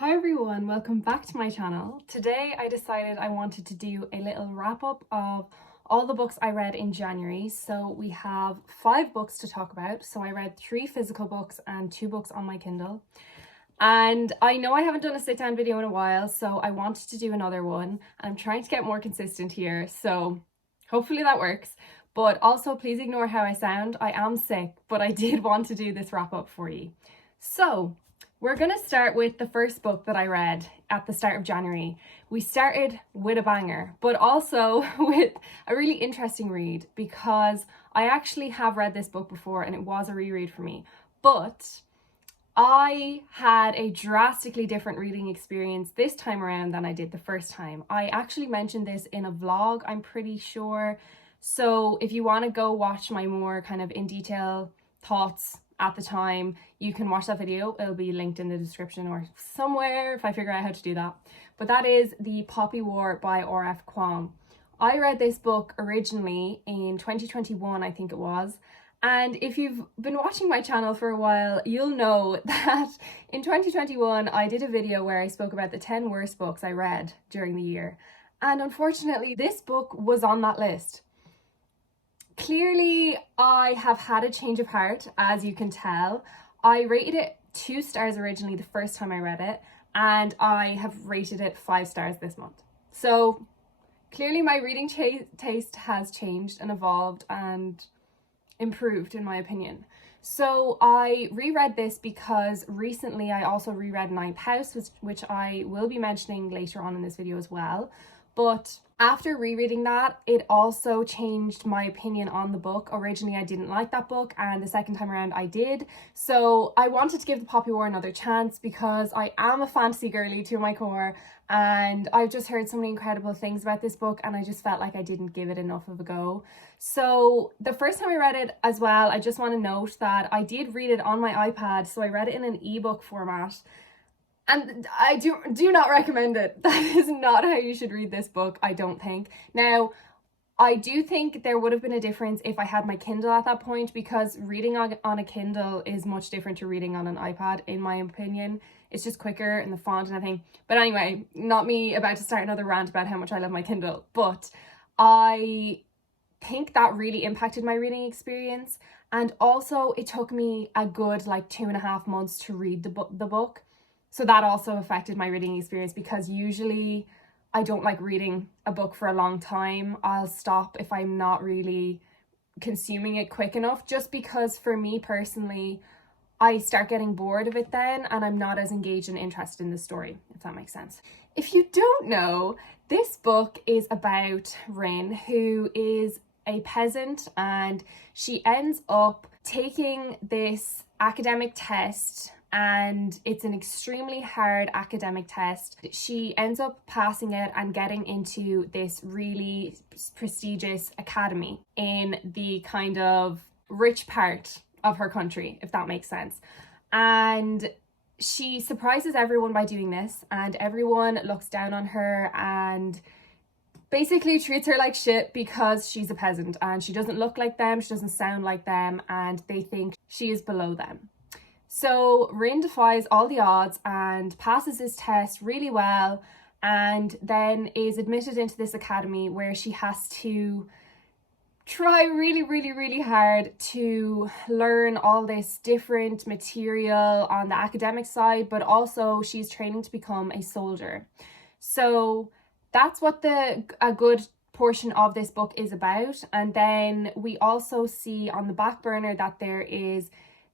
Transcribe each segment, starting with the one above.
Hi everyone, welcome back to my channel. Today I decided I wanted to do a little wrap up of all the books I read in January. So we have 5 books to talk about. So I read 3 physical books and 2 books on my Kindle. And I know I haven't done a sit down video in a while, so I wanted to do another one. I'm trying to get more consistent here, so hopefully that works. But also please ignore how I sound. I am sick, but I did want to do this wrap up for you. So we're going to start with the first book that I read at the start of January. We started with a banger, but also with a really interesting read because I actually have read this book before and it was a reread for me. But I had a drastically different reading experience this time around than I did the first time. I actually mentioned this in a vlog, I'm pretty sure. So if you want to go watch my more kind of in detail thoughts at the time, you can watch that video. It'll be linked in the description or somewhere if I figure out how to do that. But that is The Poppy War by R.F. Kuang. I read this book originally in 2021, I think it was. And if you've been watching my channel for a while, you'll know that in 2021, I did a video where I spoke about the 10 worst books I read during the year. And unfortunately, this book was on that list. Clearly, I have had a change of heart, as you can tell. I rated it 2 stars originally the first time I read it, and I have rated it 5 stars this month. So clearly my reading taste has changed and evolved and improved, in my opinion. So I reread this because recently I also reread Ninth House, which I will be mentioning later on in this video as well. But after rereading that, it also changed my opinion on the book. Originally, I didn't like that book, and the second time around I did. So I wanted to give The Poppy War another chance because I am a fantasy girly to my core, and I've just heard so many incredible things about this book, and I just felt like I didn't give it enough of a go. So the first time I read it as well, I just want to note that I did read it on my iPad, so I read it in an ebook format. And I do not recommend it. That is not how you should read this book, I don't think. Now, I do think there would have been a difference if I had my Kindle at that point, because reading on a Kindle is much different to reading on an iPad, in my opinion. It's just quicker and the font and everything. But anyway, not me about to start another rant about how much I love my Kindle. But I think that really impacted my reading experience. And also, it took me a good 2.5 months to read the book. So that also affected my reading experience, because usually I don't like reading a book for a long time. I'll stop if I'm not really consuming it quick enough, just because for me personally, I start getting bored of it then and I'm not as engaged and interested in the story, if that makes sense. If you don't know, this book is about Rin, who is a peasant, and she ends up taking this academic test, and it's an extremely hard academic test. She ends up passing it and getting into this really prestigious academy in the kind of rich part of her country, if that makes sense. And she surprises everyone by doing this, and everyone looks down on her and basically treats her like shit because she's a peasant and she doesn't look like them, she doesn't sound like them, and they think she is below them. So Rin defies all the odds and passes this test really well, and then is admitted into this academy where she has to try really hard to learn all this different material on the academic side, but also she's training to become a soldier. So that's what a good portion of this book is about. And then we also see on the back burner that there is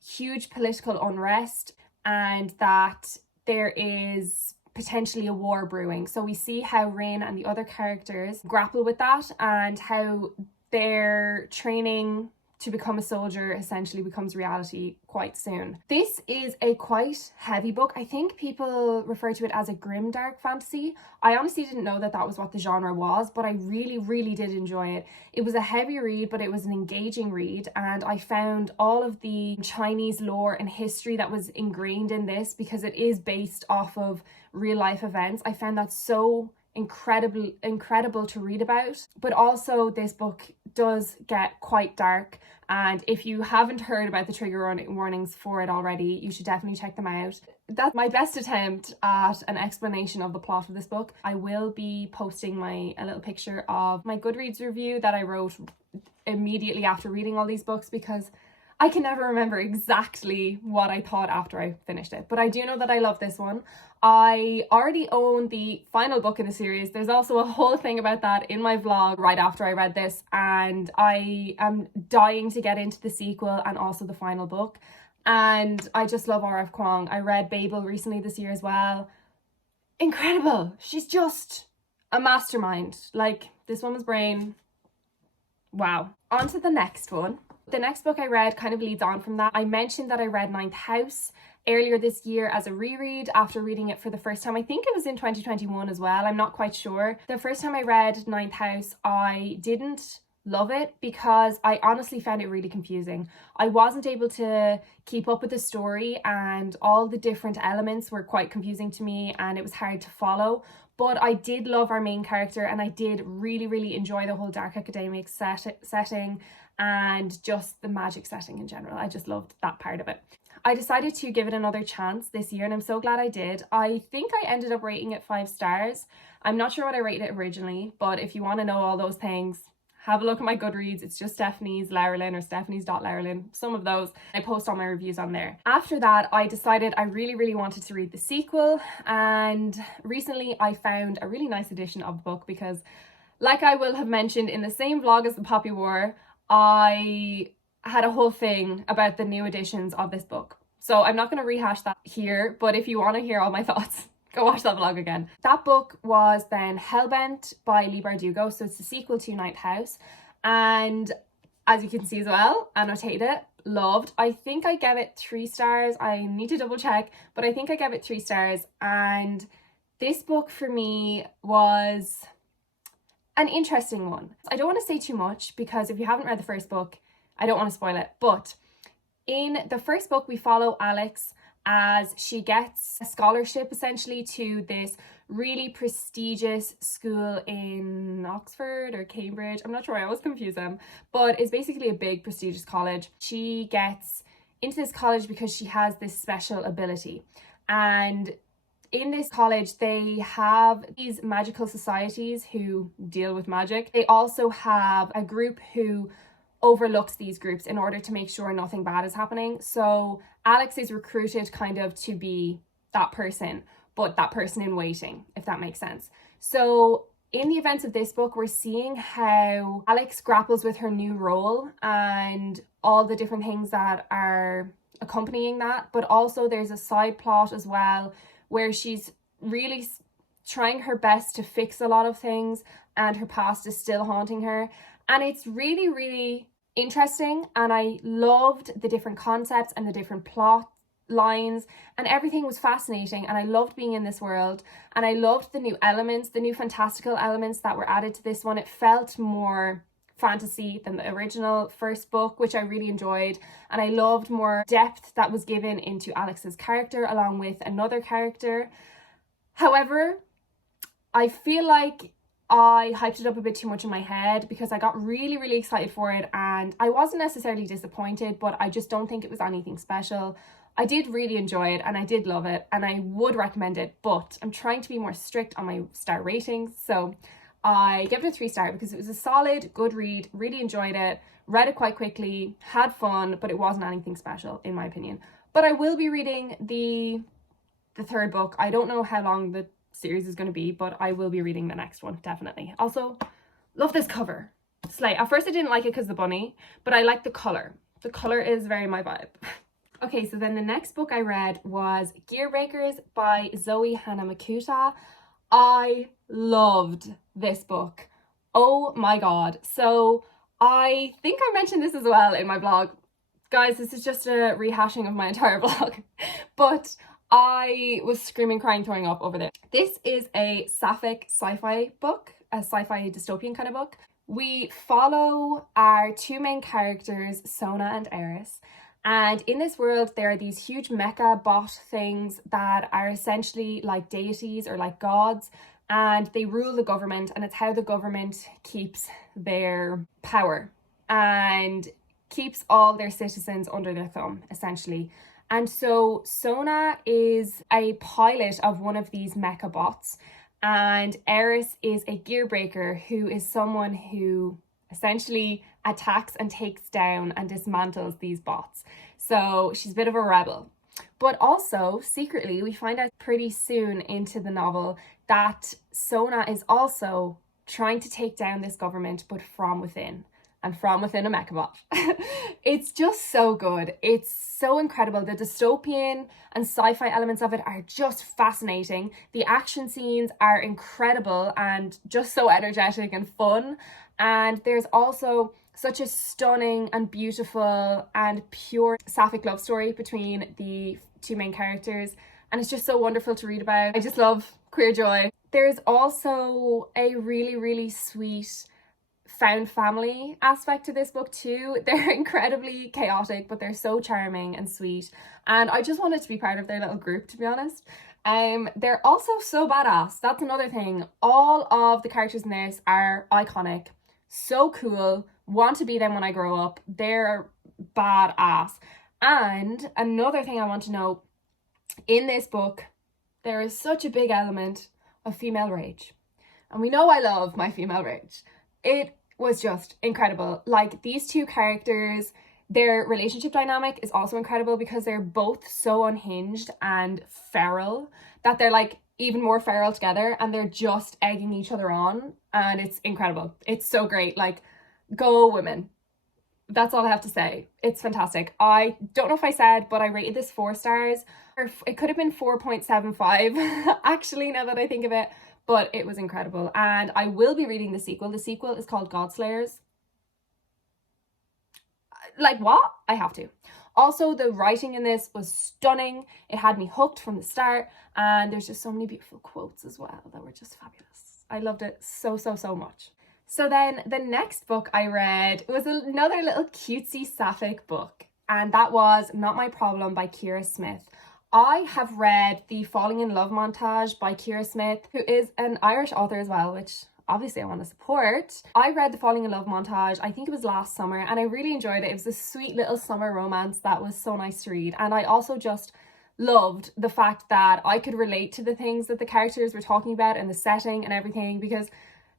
huge political unrest and that there is potentially a war brewing. So we see how Rin and the other characters grapple with that, and how their training to become a soldier essentially becomes reality quite soon. This is a quite heavy book. I think people refer to it as a grimdark fantasy. I honestly didn't know that was what the genre was, but I really did enjoy it. It was a heavy read, but it was an engaging read, and I found all of the Chinese lore and history that was ingrained in this, because it is based off of real life events. I found that so incredible to read about. But also this book does get quite dark, and if you haven't heard about the trigger warnings for it already, you should definitely check them out. that's my best attempt at an explanation of the plot of this book. I will be posting a little picture of my Goodreads review that I wrote immediately after reading all these books, because I can never remember exactly what I thought after I finished it. But I do know that I love this one. I already own the final book in the series. There's also a whole thing about that in my vlog right after I read this, and I am dying to get into the sequel and also the final book. And I just love R.F. Kuang. I read Babel recently this year as well. Incredible. She's just a mastermind. Like, this woman's brain. Wow. On to the next one. The next book I read kind of leads on from that. I mentioned that I read Ninth House earlier this year as a reread after reading it for the first time. I think it was in 2021 as well. I'm not quite sure. The first time I read Ninth House, I didn't love it because I honestly found it really confusing. I wasn't able to keep up with the story, and all the different elements were quite confusing to me, and it was hard to follow. But I did love our main character, and I did really enjoy the whole dark academic setting and just the magic setting in general. I just loved that part of it. I decided to give it another chance this year, and I'm so glad I did. I think I ended up rating it 5 stars. I'm not sure what I rated it originally, but if you want to know all those things, have a look at my Goodreads. It's just Stephanie's Lerlin or Stephanie's.Lerlin, some of those. I post all my reviews on there. After that, I decided I really wanted to read the sequel, and recently I found a really nice edition of the book because, like I will have mentioned in the same vlog as the Poppy War, I had a whole thing about the new editions of this book. So I'm not going to rehash that here, but if you want to hear all my thoughts, go watch that vlog again. That book was then Hellbent by Leigh Bardugo, so it's the sequel to Ninth House. And as you can see as well, annotated it, loved. I think I gave it 3 stars. I need to double check, but I think I gave it 3 stars. And this book for me was an interesting one. I don't want to say too much because if you haven't read the first book, I don't want to spoil it. But in the first book, we follow Alex as she gets a scholarship essentially to this really prestigious school in Oxford or Cambridge. I'm not sure, I always confuse them, but it's basically a big prestigious college. She gets into this college because she has this special ability, and in this college they have these magical societies who deal with magic. They also have a group who overlooks these groups in order to make sure nothing bad is happening. So Alex is recruited kind of to be that person, but that person in waiting, if that makes sense. So in the events of this book, we're seeing how Alex grapples with her new role and all the different things that are accompanying that. But also there's a side plot as well where she's really trying her best to fix a lot of things and her past is still haunting her. And it's really interesting, and I loved the different concepts and the different plot lines, and everything was fascinating, and I loved being in this world, and I loved the new elements, the new fantastical elements that were added to this one. It felt more fantasy than the original first book, which I really enjoyed, and I loved more depth that was given into Alex's character along with another character. However, I feel like I hyped it up a bit too much in my head because I got really excited for it, and I wasn't necessarily disappointed, but I just don't think it was anything special. I did really enjoy it and I did love it and I would recommend it, but I'm trying to be more strict on my star ratings. So I gave it a 3 star because it was a solid, good read, really enjoyed it, read it quite quickly, had fun, but it wasn't anything special in my opinion. But I will be reading the third book. I don't know how long the series is going to be, but I will be reading the next one, definitely. Also, love this cover. Slay. At first I didn't like it because of the bunny, but I like the colour. The colour is very my vibe. Okay, so then the next book I read was Gearbreakers by Zoe Hanamakuta. I loved this book. Oh my god. So I think I mentioned this as well in my blog. Guys, this is just a rehashing of my entire blog. But I was screaming, crying, throwing up over this. This is a sapphic sci-fi book, a sci-fi dystopian kind of book. We follow our 2 main characters, Sona and Eris. And in this world, there are these huge mecha bot things that are essentially like deities or like gods, and they rule the government, and it's how the government keeps their power and keeps all their citizens under their thumb, essentially. And so Sona is a pilot of one of these mecha bots, and Eris is a gearbreaker who is someone who essentially attacks and takes down and dismantles these bots. So she's a bit of a rebel. But also, secretly, we find out pretty soon into the novel that Sona is also trying to take down this government, but from within. And from within a mechabot. It's just so good. It's so incredible. The dystopian and sci-fi elements of it are just fascinating. The action scenes are incredible and just so energetic and fun. And there's also such a stunning and beautiful and pure sapphic love story between the two main characters. And it's just so wonderful to read about. I just love queer joy. There's also a really, really sweet found family aspect to this book too. They're incredibly chaotic, but they're so charming and sweet, and I just wanted to be part of their little group, to be honest. They're also so badass. That's another thing. All of the characters in this are iconic, so cool, want to be them when I grow up. They're badass. And another thing I want to know, in this book there is such a big element of female rage, and we know I love my female rage. It was just incredible. Like, these two characters, their relationship dynamic is also incredible because they're both so unhinged and feral that they're like even more feral together, and they're just egging each other on, and it's incredible. It's so great. Like, go women. That's all I have to say. It's fantastic. I don't know if I said, but I rated this 4 stars, or it could have been 4.75 actually, now that I think of it. But it was incredible, and I will be reading the sequel. The sequel is called Godslayers. Like, what? I have to. Also, the writing in this was stunning. It had me hooked from the start, and there's just so many beautiful quotes as well that were just fabulous. I loved it so, so, so much. So then the next book I read was another little cutesy sapphic book, and that was Not My Problem by Kira Smith. I have read the Falling in Love montage by Kira Smith, who is an Irish author as well, which obviously I want to support. I read the Falling in Love montage, I think it was last summer, and I really enjoyed it. It was a sweet little summer romance that was so nice to read. And I also just loved the fact that I could relate to the things that the characters were talking about and the setting and everything, because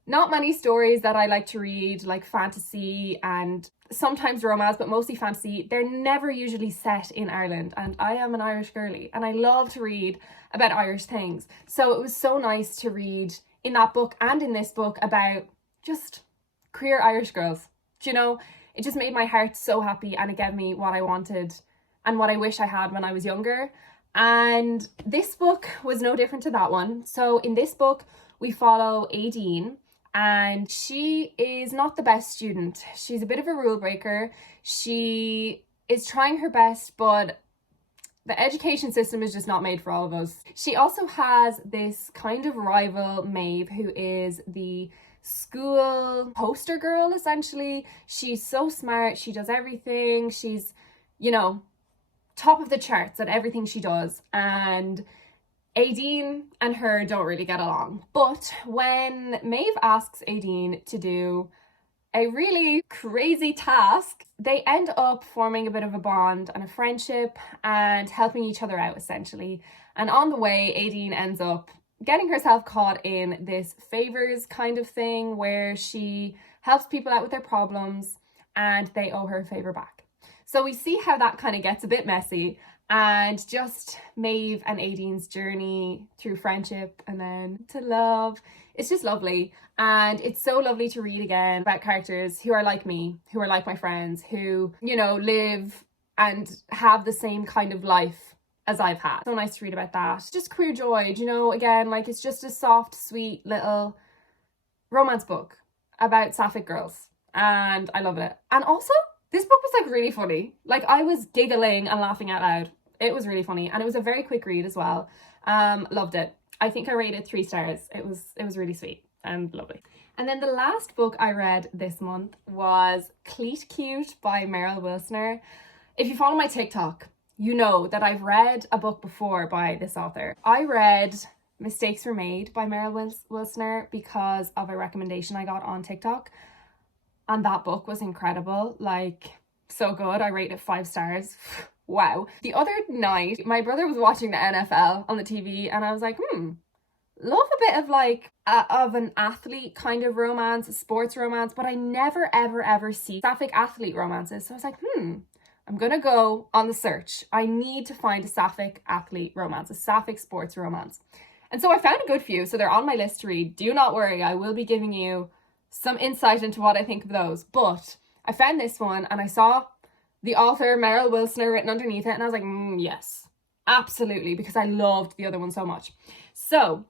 not many stories that I like to read, like fantasy and sometimes romance, but mostly fantasy, they're never usually set in Ireland, and I am an Irish girly and I love to read about Irish things. So it was so nice to read in that book and in this book about just queer Irish girls. Do you know, it just made my heart so happy, and it gave me what I wanted and what I wish I had when I was younger. And this book was no different to that one. So in this book we follow Aideen, and she is not the best student. She's a bit of a rule breaker. She is trying her best, but the education system is just not made for all of us. She also has this kind of rival, Maeve, who is the school poster girl, essentially. She's so smart. She does everything. She's, you know, top of the charts at everything she does. And Aideen and her don't really get along. But when Maeve asks Aideen to do a really crazy task, they end up forming a bit of a bond and a friendship and helping each other out, essentially. And on the way, Aideen ends up getting herself caught in this favors kind of thing where she helps people out with their problems and they owe her a favor back. So we see how that kind of gets a bit messy, and just Maeve and Aideen's journey through friendship and then to love. It's just lovely, and it's so lovely to read again about characters who are like me, who are like my friends, who, you know, live and have the same kind of life as I've had. So nice to read about that. Just queer joy, you know, again, like, it's just a soft, sweet little romance book about sapphic girls, and I love it. And also, this book was like really funny. Like, I was giggling and laughing out loud. It was really funny, and it was a very quick read as well. Loved it. I think I rated 3 stars. It was really sweet and lovely. And then the last book I read this month was CLE Cute by Meryl Wilsner. If you follow my TikTok, you know that I've read a book before by this author. I read Mistakes Were Made by Meryl Wilsner because of a recommendation I got on TikTok. And that book was incredible, like, so good. I rated it 5 stars. wow. The other night, my brother was watching the NFL on the TV and I was like, love a bit of like of an athlete kind of romance, a sports romance, but I never ever see sapphic athlete romances. So I was like, I'm gonna go on the search. I need to find a sapphic athlete romance, a sapphic sports romance. And so I found a good few, so they're on my list to read. Do not worry, I will be giving you some insight into what I think of those. But I found this one and I saw the author Meryl Wilsoner written underneath it and I was like, yes, absolutely, because I loved the other one so much. So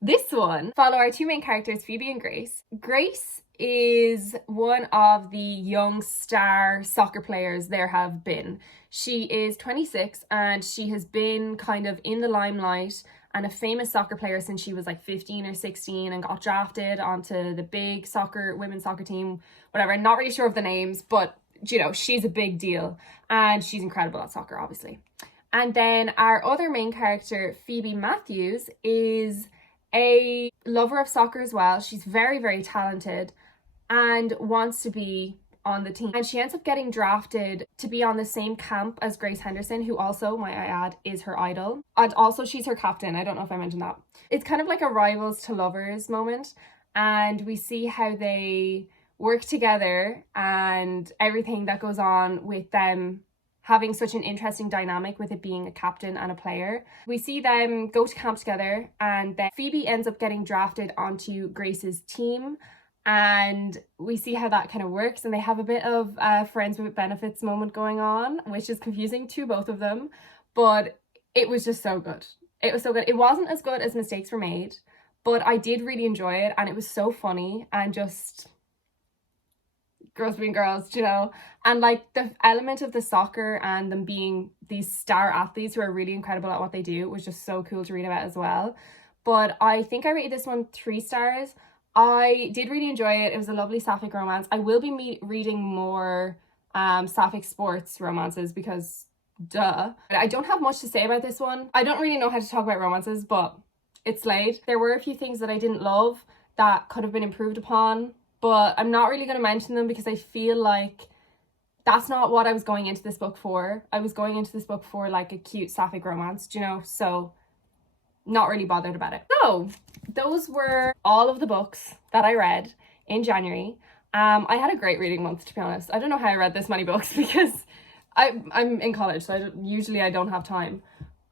this one follow our two main characters, Phoebe and Grace. Grace is one of the young star soccer players there have been. She is 26 and she has been kind of in the limelight and a famous soccer player since she was like 15 or 16 and got drafted onto the big women's soccer team, whatever. I'm not really sure of the names, but you know, she's a big deal and she's incredible at soccer, obviously. And then our other main character, Phoebe Matthews, is a lover of soccer as well. She's very talented and wants to be on the team. And she ends up getting drafted to be on the same camp as Grace Henderson, who also, might I add, is her idol. And also she's her captain. I don't know if I mentioned that. It's kind of like a rivals to lovers moment. And we see how they work together and everything that goes on with them having such an interesting dynamic with it being a captain and a player. We see them go to camp together and then Phoebe ends up getting drafted onto Grace's team. And we see how that kind of works and they have a bit of friends with benefits moment going on, which is confusing to both of them, but it was just so good. It was so good. It wasn't as good as Mistakes Were Made, but I did really enjoy it and it was so funny and just girls being girls, you know, and like the element of the soccer and them being these star athletes who are really incredible at what they do was just so cool to read about as well. But I think I rated this one 3 stars. I did really enjoy it. It was a lovely sapphic romance. I will be reading more sapphic sports romances because duh. I don't have much to say about this one. I don't really know how to talk about romances, but it slayed. There were a few things that I didn't love that could have been improved upon, but I'm not really going to mention them because I feel like that's not what I was going into this book for. I was going into this book for like a cute sapphic romance, you know, so not really bothered about it. So those were all of the books that I read in January. I had a great reading month, to be honest. I don't know how I read this many books because I'm in college, so I don't have time.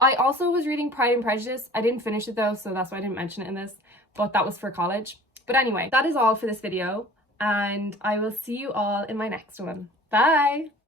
I also was reading Pride and Prejudice. I didn't finish it though, so that's why I didn't mention it in this, but that was for college. But anyway, that is all for this video and I will see you all in my next one. Bye!